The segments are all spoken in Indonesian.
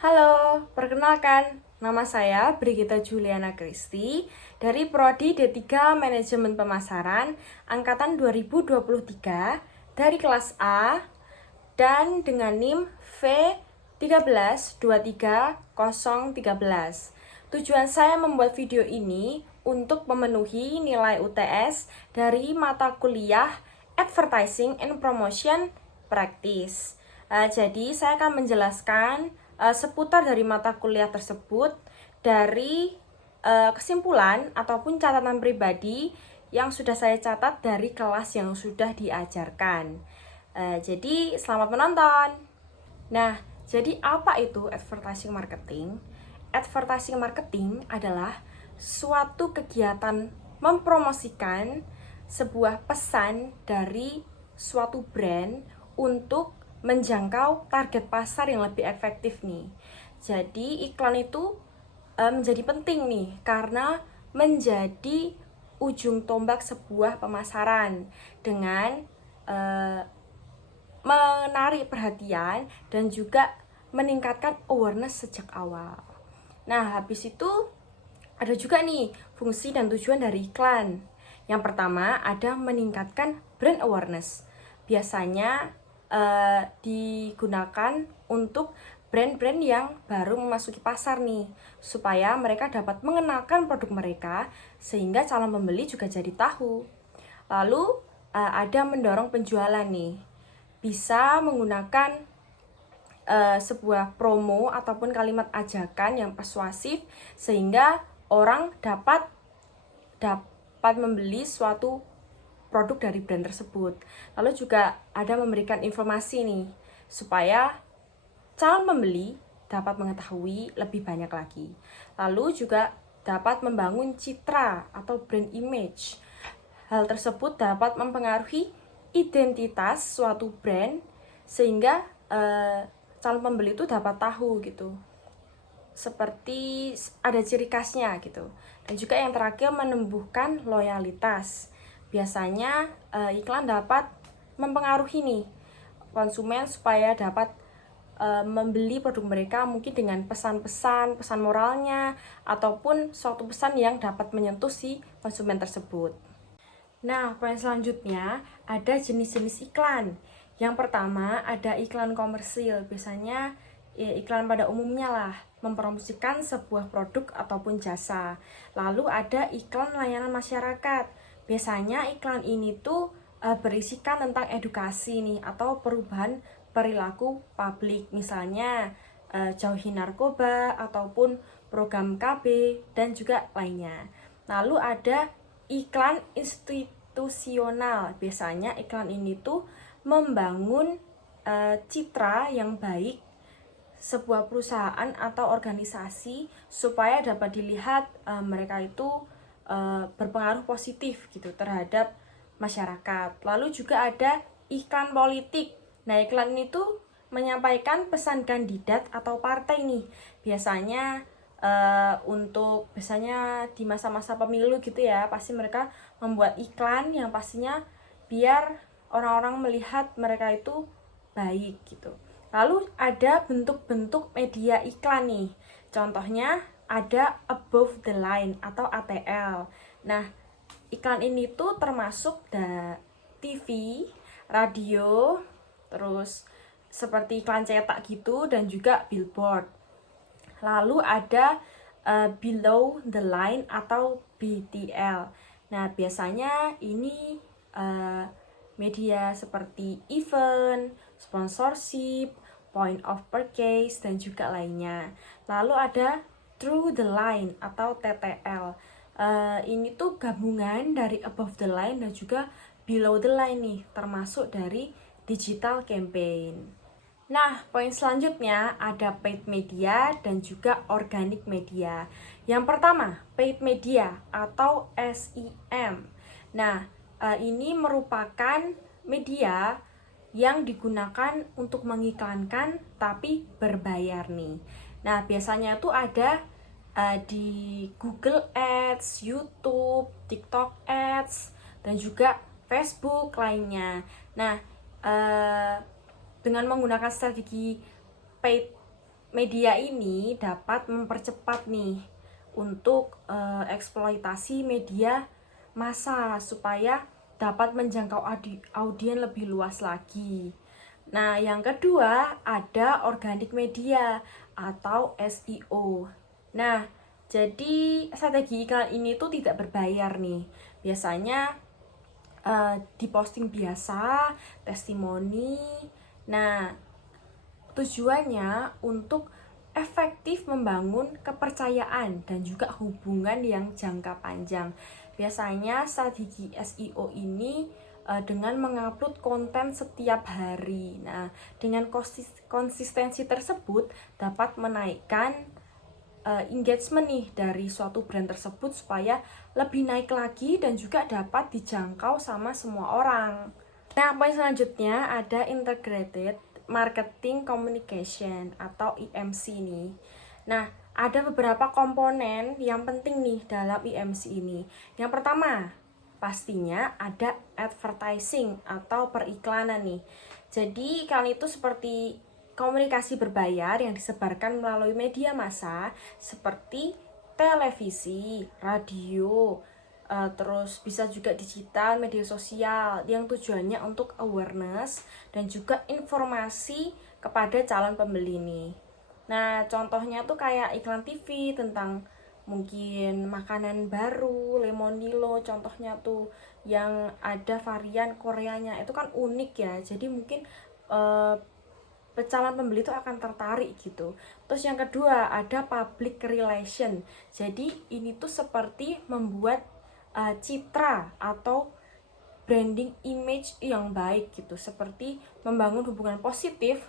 Halo, perkenalkan, nama saya Brigita Juliana Kristi dari Prodi D3 Manajemen Pemasaran Angkatan 2023 dari kelas A dan dengan NIM V1323013. Tujuan saya membuat video ini untuk memenuhi nilai UTS dari mata kuliah Advertising and Promotion Practice. Jadi saya akan menjelaskan seputar dari mata kuliah tersebut dari kesimpulan ataupun catatan pribadi yang sudah saya catat dari kelas yang sudah diajarkan. Jadi selamat menonton. Nah, jadi apa itu advertising marketing? Advertising marketing adalah suatu kegiatan mempromosikan sebuah pesan dari suatu brand untuk menjangkau target pasar yang lebih efektif nih. Jadi iklan itu menjadi penting nih karena menjadi ujung tombak sebuah pemasaran dengan menarik perhatian dan juga meningkatkan awareness sejak awal. Nah, habis itu ada juga nih fungsi dan tujuan dari iklan. Yang pertama ada meningkatkan brand awareness. Biasanya digunakan untuk brand-brand yang baru memasuki pasar nih, supaya mereka dapat mengenalkan produk mereka sehingga calon pembeli juga jadi tahu. Lalu ada mendorong penjualan nih, bisa menggunakan sebuah promo ataupun kalimat ajakan yang persuasif sehingga orang dapat membeli suatu produk dari brand tersebut. Lalu juga ada memberikan informasi nih supaya calon pembeli dapat mengetahui lebih banyak lagi. Lalu juga dapat membangun citra atau brand image. Hal tersebut dapat mempengaruhi identitas suatu brand sehingga calon pembeli itu dapat tahu gitu, seperti ada ciri khasnya gitu. Dan juga yang terakhir menumbuhkan loyalitas. Biasanya iklan dapat mempengaruhi nih konsumen supaya dapat membeli produk mereka mungkin dengan pesan-pesan, pesan moralnya ataupun suatu pesan yang dapat menyentuh si konsumen tersebut. Nah, poin selanjutnya ada jenis-jenis iklan. Yang pertama ada iklan komersil, biasanya iklan pada umumnya lah, mempromosikan sebuah produk ataupun jasa. Lalu ada iklan layanan masyarakat. Biasanya iklan ini tuh berisikan tentang edukasi nih atau perubahan perilaku publik, misalnya jauhi narkoba ataupun program KB dan juga lainnya. Lalu ada iklan institusional. Biasanya iklan ini tuh membangun citra yang baik sebuah perusahaan atau organisasi supaya dapat dilihat mereka itu berpengaruh positif gitu terhadap masyarakat. Lalu juga ada iklan politik. Nah, iklan itu menyampaikan pesan kandidat atau partai nih. Biasanya untuk biasanya di masa-masa pemilu gitu ya, pasti mereka membuat iklan yang pastinya biar orang-orang melihat mereka itu baik gitu. Lalu ada bentuk-bentuk media iklan nih. Contohnya ada above the line atau ATL. Nah, iklan ini tuh termasuk TV, radio, terus seperti iklan cetak gitu dan juga billboard. Lalu ada below the line atau BTL. Nah, biasanya ini media seperti event, sponsorship, point of purchase, dan juga lainnya. Lalu ada through the line atau TTL. Ini tuh gabungan dari above the line dan juga below the line nih, termasuk dari digital campaign. Nah, poin selanjutnya ada paid media dan juga organic media. Yang pertama, paid media atau SEM. Nah, ini merupakan media yang digunakan untuk mengiklankan tapi berbayar nih. Nah, biasanya itu ada di Google Ads, YouTube, TikTok Ads, dan juga Facebook lainnya. Nah, dengan menggunakan strategi paid media ini dapat mempercepat nih untuk eksploitasi media massa supaya dapat menjangkau audien lebih luas lagi. Nah, yang kedua ada organic media atau SEO. Nah, jadi strategi iklan ini tuh tidak berbayar nih. Biasanya diposting biasa, testimoni. Nah, tujuannya untuk efektif membangun kepercayaan dan juga hubungan yang jangka panjang. Biasanya strategi SEO ini dengan mengupload konten setiap hari. Nah, dengan konsistensi tersebut dapat menaikkan engagement nih dari suatu brand tersebut supaya lebih naik lagi dan juga dapat dijangkau sama semua orang. Nah, poin selanjutnya ada integrated marketing communication atau IMC nih. Nah, ada beberapa komponen yang penting nih dalam IMC ini. Yang pertama, pastinya ada advertising atau periklanan nih. Jadi kali itu seperti komunikasi berbayar yang disebarkan melalui media massa seperti televisi, radio, terus bisa juga digital, media sosial yang tujuannya untuk awareness dan juga informasi kepada calon pembeli nih. Nah, contohnya tuh kayak iklan TV tentang mungkin makanan baru, Lemonilo contohnya tuh yang ada varian Koreanya. Itu kan unik ya. Jadi mungkin calon pembeli itu akan tertarik gitu. Terus yang kedua ada public relation. Jadi ini tuh seperti membuat citra atau branding image yang baik gitu, seperti membangun hubungan positif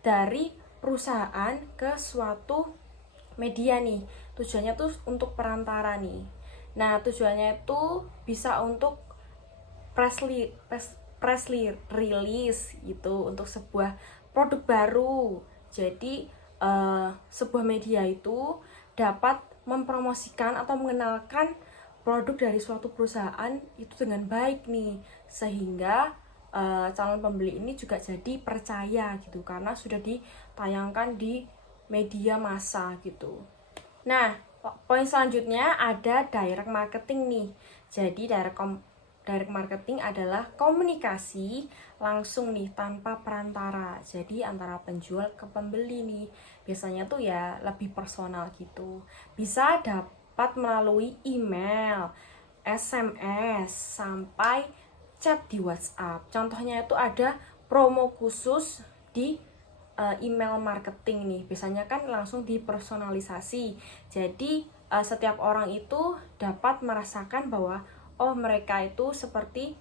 dari perusahaan ke suatu media nih. Tujuannya tuh untuk perantara nih. Nah, tujuannya itu bisa untuk press release gitu untuk sebuah produk baru. Jadi sebuah media itu dapat mempromosikan atau mengenalkan produk dari suatu perusahaan itu dengan baik nih, sehingga calon pembeli ini juga jadi percaya gitu karena sudah ditayangkan di media massa gitu. Nah, poin selanjutnya ada direct marketing nih. Jadi direct marketing adalah komunikasi langsung nih tanpa perantara. Jadi antara penjual ke pembeli nih. Biasanya tuh ya lebih personal gitu. Bisa dapat melalui email, SMS, sampai chat di WhatsApp. Contohnya itu ada promo khusus di email marketing nih. Biasanya kan langsung dipersonalisasi. Jadi setiap orang itu dapat merasakan bahwa oh mereka itu seperti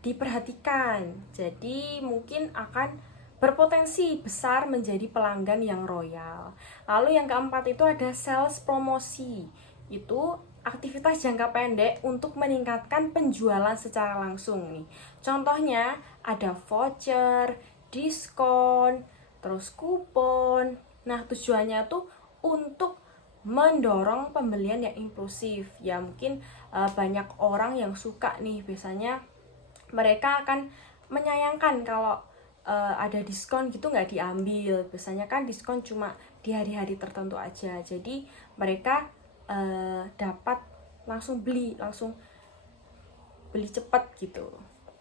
diperhatikan. Jadi mungkin akan berpotensi besar menjadi pelanggan yang royal. Lalu yang keempat itu ada sales promosi. Itu aktivitas jangka pendek untuk meningkatkan penjualan secara langsung nih. Contohnya ada voucher, diskon, terus kupon. Nah, tujuannya tuh untuk mendorong pembelian yang impulsif. Ya mungkin banyak orang yang suka nih, biasanya mereka akan menyayangkan kalau ada diskon gitu nggak diambil. Biasanya kan diskon cuma di hari-hari tertentu aja. Jadi mereka dapat langsung beli cepat gitu.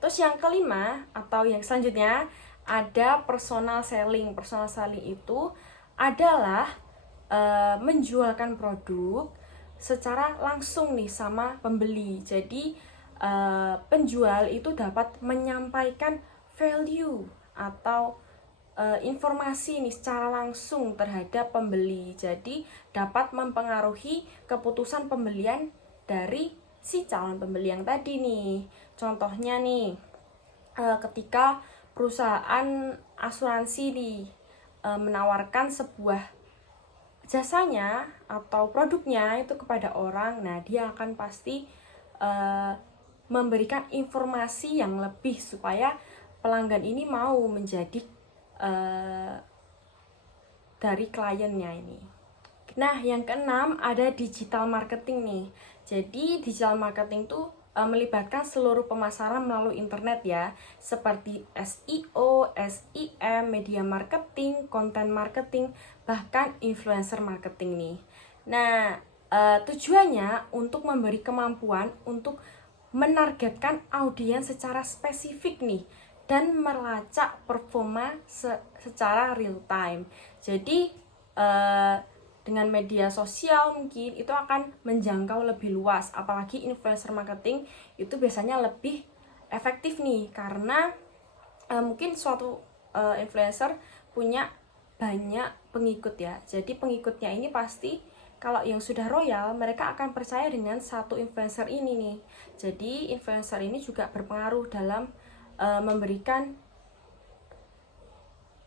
Terus yang kelima atau yang selanjutnya ada personal selling. Personal selling itu adalah menjualkan produk secara langsung nih sama pembeli. Jadi penjual itu dapat menyampaikan value atau informasi nih secara langsung terhadap pembeli. Jadi dapat mempengaruhi keputusan pembelian dari si calon pembeli yang tadi nih. Contohnya nih, ketika perusahaan asuransi nih menawarkan sebuah jasanya atau produknya itu kepada orang, nah dia akan pasti memberikan informasi yang lebih supaya pelanggan ini mau menjadi dari kliennya ini. Nah, yang keenam ada digital marketing nih. Jadi digital marketing tuh melibatkan seluruh pemasaran melalui internet ya, seperti SEO, SEM, media marketing, konten marketing, bahkan influencer marketing nih. Nah, tujuannya untuk memberi kemampuan untuk menargetkan audiens secara spesifik nih dan melacak performa secara real time. Jadi dengan media sosial mungkin itu akan menjangkau lebih luas, apalagi influencer marketing itu biasanya lebih efektif nih karena mungkin suatu influencer punya banyak pengikut ya. Jadi pengikutnya ini pasti kalau yang sudah royal mereka akan percaya dengan satu influencer ini nih. Jadi influencer ini juga berpengaruh dalam memberikan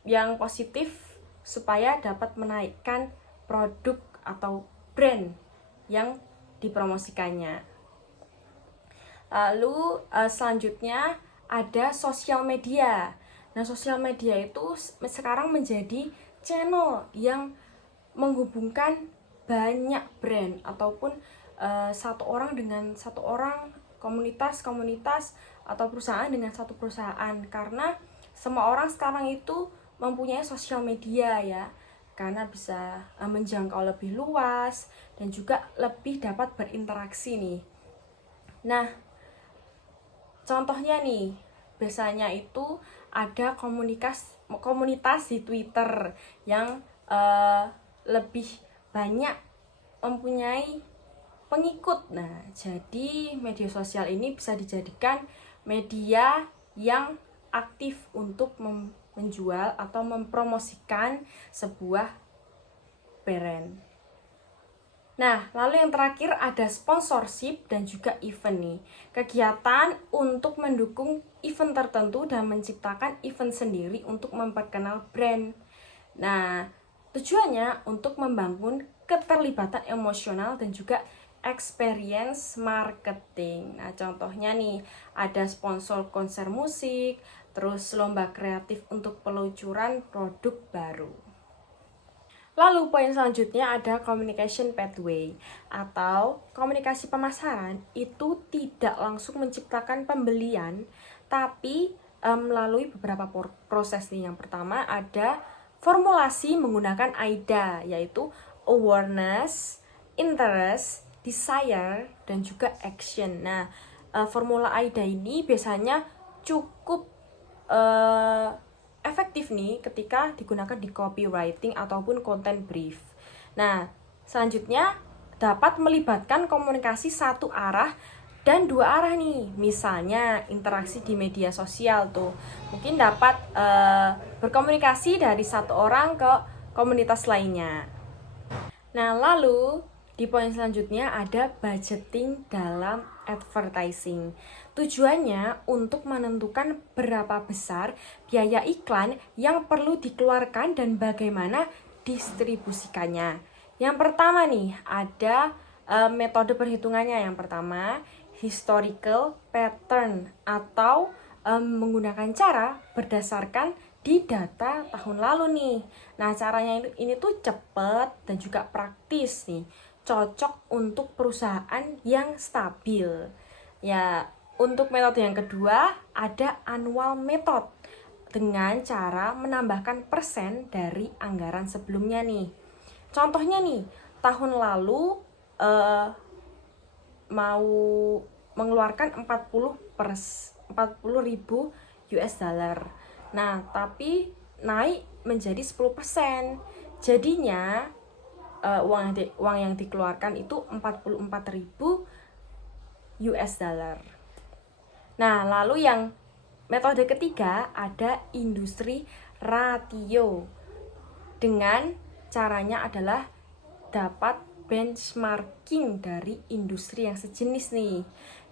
yang positif supaya dapat menaikkan produk atau brand yang dipromosikannya. Lalu selanjutnya ada sosial media. Nah, sosial media itu sekarang menjadi channel yang menghubungkan banyak brand ataupun satu orang dengan satu orang, komunitas-komunitas atau perusahaan dengan satu perusahaan, karena semua orang sekarang itu mempunyai sosial media ya, karena bisa menjangkau lebih luas dan juga lebih dapat berinteraksi nih. Nah, contohnya nih, biasanya itu ada komunitas di Twitter yang lebih banyak mempunyai pengikut. Nah, jadi media sosial ini bisa dijadikan media yang aktif untuk menjual atau mempromosikan sebuah brand. Nah, lalu yang terakhir ada sponsorship dan juga event nih. Kegiatan untuk mendukung event tertentu dan menciptakan event sendiri untuk memperkenal brand. Nah, tujuannya untuk membangun keterlibatan emosional dan juga experience marketing. Nah, contohnya nih, ada sponsor konser musik, terus lomba kreatif untuk peluncuran produk baru. Lalu poin selanjutnya ada communication pathway atau komunikasi pemasaran itu tidak langsung menciptakan pembelian, tapi melalui beberapa proses nih. Yang pertama ada formulasi menggunakan AIDA, yaitu awareness, interest, desire, dan juga action. Nah, formula AIDA ini biasanya cukup efektif nih ketika digunakan di copywriting ataupun content brief. Nah, selanjutnya dapat melibatkan komunikasi satu arah dan dua arah nih. Misalnya interaksi di media sosial tuh mungkin dapat berkomunikasi dari satu orang ke komunitas lainnya. Nah, lalu di poin selanjutnya ada budgeting dalam advertising. Tujuannya untuk menentukan berapa besar biaya iklan yang perlu dikeluarkan dan bagaimana distribusikannya. Yang pertama nih, ada metode perhitungannya. Yang pertama, historical pattern atau menggunakan cara berdasarkan di data tahun lalu nih. Nah, caranya ini tuh cepet dan juga praktis nih. Cocok untuk perusahaan yang stabil. Ya, untuk metode yang kedua ada annual method dengan cara menambahkan persen dari anggaran sebelumnya nih. Contohnya nih, tahun lalu mau mengeluarkan 40.000 US dollar. Nah, tapi naik menjadi 10%. Jadinya uang yang dikeluarkan itu 44.000 US dollar. Nah, lalu yang metode ketiga ada industri ratio. Dengan caranya adalah dapat benchmarking dari industri yang sejenis nih.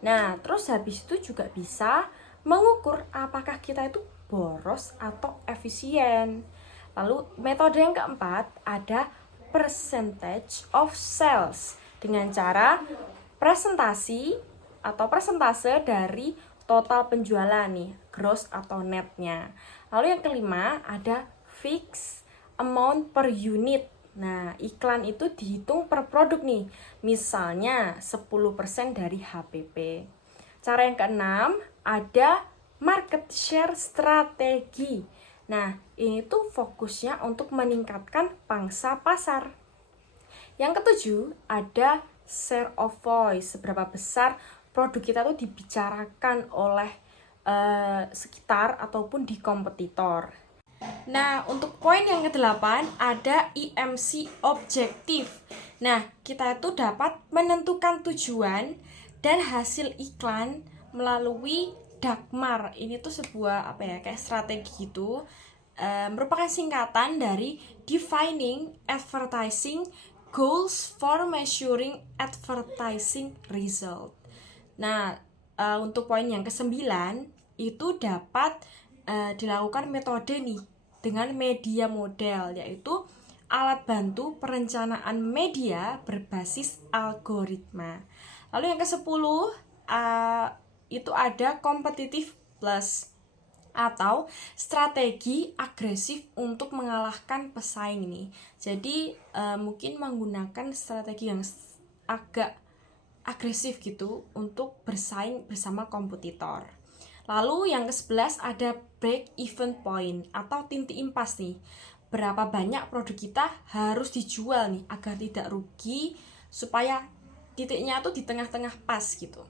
Nah, terus habis itu juga bisa mengukur apakah kita itu boros atau efisien. Lalu metode yang keempat ada percentage of sales dengan cara presentasi atau persentase dari total penjualan nih, gross atau netnya. Lalu yang kelima ada fixed amount per unit. Nah, iklan itu dihitung per produk nih. Misalnya 10% dari HPP. Cara yang keenam, ada market share strategi. Nah, ini tuh fokusnya untuk meningkatkan pangsa pasar. Yang ketujuh, ada share of voice. Seberapa besar produk kita tuh dibicarakan oleh sekitar ataupun di kompetitor. Nah, untuk poin yang kedelapan ada EMC objektif. Nah, kita itu dapat menentukan tujuan dan hasil iklan melalui DAKMAR. Ini tuh sebuah kayak strategi gitu. Merupakan singkatan dari Defining Advertising Goals for Measuring Advertising Result. Nah, untuk poin yang kesembilan itu dapat dilakukan metode nih dengan media model, yaitu alat bantu perencanaan media berbasis algoritma. Lalu yang ke-10 itu ada competitive plus atau strategi agresif untuk mengalahkan pesaing nih. Jadi mungkin menggunakan strategi yang agak agresif gitu untuk bersaing bersama kompetitor. Lalu yang ke-11 ada break even point atau titik impas nih. Berapa banyak produk kita harus dijual nih agar tidak rugi, supaya titiknya tuh di tengah-tengah pas gitu.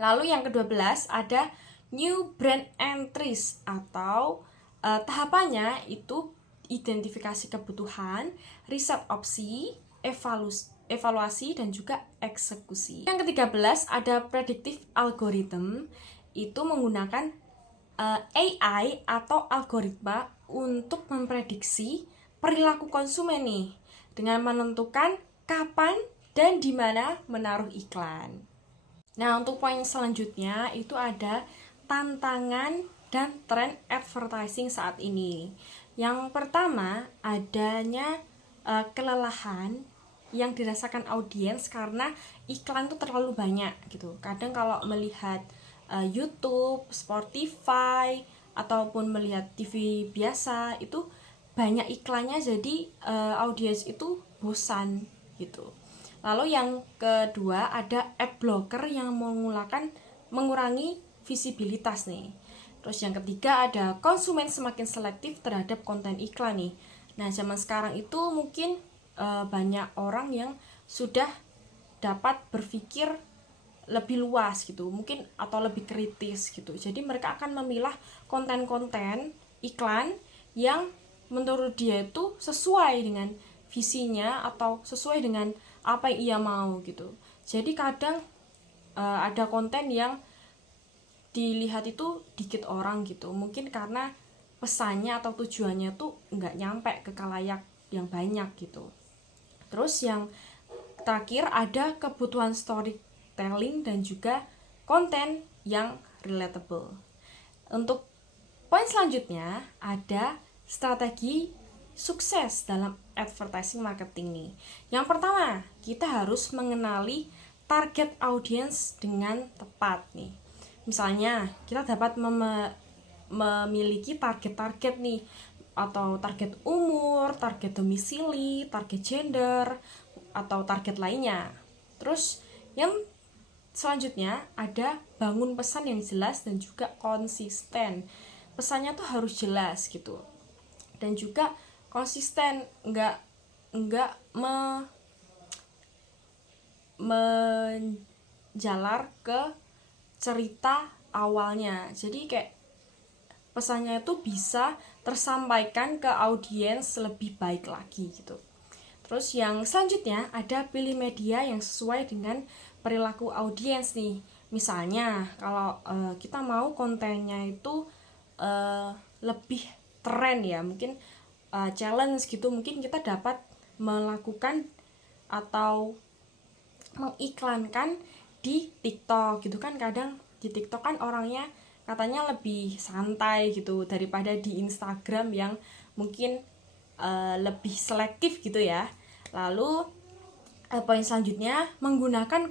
Lalu yang ke-12 ada new brand entries atau tahapannya itu identifikasi kebutuhan, riset opsi, evaluasi dan juga eksekusi. Yang ke-13 ada predictive algorithm, itu menggunakan AI atau algoritma untuk memprediksi perilaku konsumen nih dengan menentukan kapan dan di mana menaruh iklan. Nah, untuk poin selanjutnya itu ada tantangan dan tren advertising saat ini. Yang pertama, adanya kelelahan yang dirasakan audiens karena iklan itu terlalu banyak gitu. Kadang kalau melihat YouTube, Spotify ataupun melihat TV biasa itu banyak iklannya, jadi audiens itu bosan gitu. Lalu yang kedua ada ad blocker yang mengurangi visibilitas nih. Terus yang ketiga ada konsumen semakin selektif terhadap konten iklan nih. Nah, zaman sekarang itu mungkin banyak orang yang sudah dapat berpikir lebih luas gitu, mungkin atau lebih kritis gitu. Jadi mereka akan memilah konten-konten iklan yang menurut dia itu sesuai dengan visinya atau sesuai dengan apa yang ia mau gitu. Jadi kadang ada konten yang dilihat itu dikit orang gitu, mungkin karena pesannya atau tujuannya tuh nggak nyampe ke khalayak yang banyak gitu. Terus yang terakhir ada kebutuhan storytelling dan juga konten yang relatable. Untuk poin selanjutnya ada strategi sukses dalam advertising marketing nih. Yang pertama, kita harus mengenali target audience dengan tepat nih. Misalnya, kita dapat memiliki target-target nih, atau target umur, target domisili, target gender, atau target lainnya. Terus yang selanjutnya ada bangun pesan yang jelas dan juga konsisten. Pesannya tuh harus jelas gitu. Dan juga konsisten, enggak menjalar ke cerita awalnya. Jadi kayak pesannya itu bisa tersampaikan ke audiens lebih baik lagi gitu. Terus yang selanjutnya ada pilih media yang sesuai dengan perilaku audiens nih. Misalnya kalau kita mau kontennya itu lebih tren ya, mungkin challenge gitu, mungkin kita dapat melakukan atau mengiklankan di TikTok gitu kan. Kadang di TikTok kan orangnya katanya lebih santai gitu daripada di Instagram yang mungkin lebih selektif gitu ya. Lalu poin selanjutnya menggunakan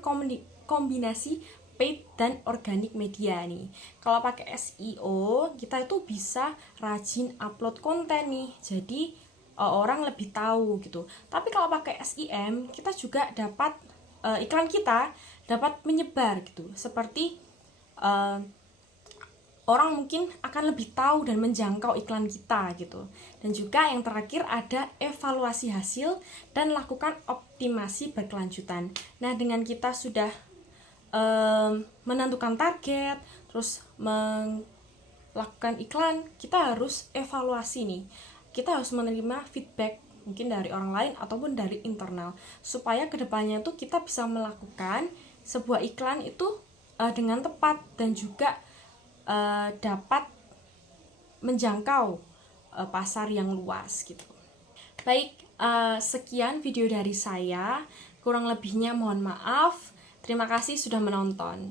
kombinasi paid dan organic media nih. Kalau pakai SEO, kita itu bisa rajin upload konten nih. Jadi orang lebih tahu gitu. Tapi kalau pakai SEM, kita juga dapat iklan kita dapat menyebar gitu. Seperti uh, orang mungkin akan lebih tahu dan menjangkau iklan kita gitu. Dan juga yang terakhir ada evaluasi hasil dan lakukan optimasi berkelanjutan. Nah, dengan kita sudah menentukan target, terus melakukan iklan, kita harus evaluasi nih. Kita harus menerima feedback mungkin dari orang lain ataupun dari internal, supaya kedepannya tuh kita bisa melakukan sebuah iklan itu dengan tepat dan juga dapat menjangkau pasar yang luas gitu. Baik, sekian video dari saya. Kurang lebihnya mohon maaf. Terima kasih sudah menonton.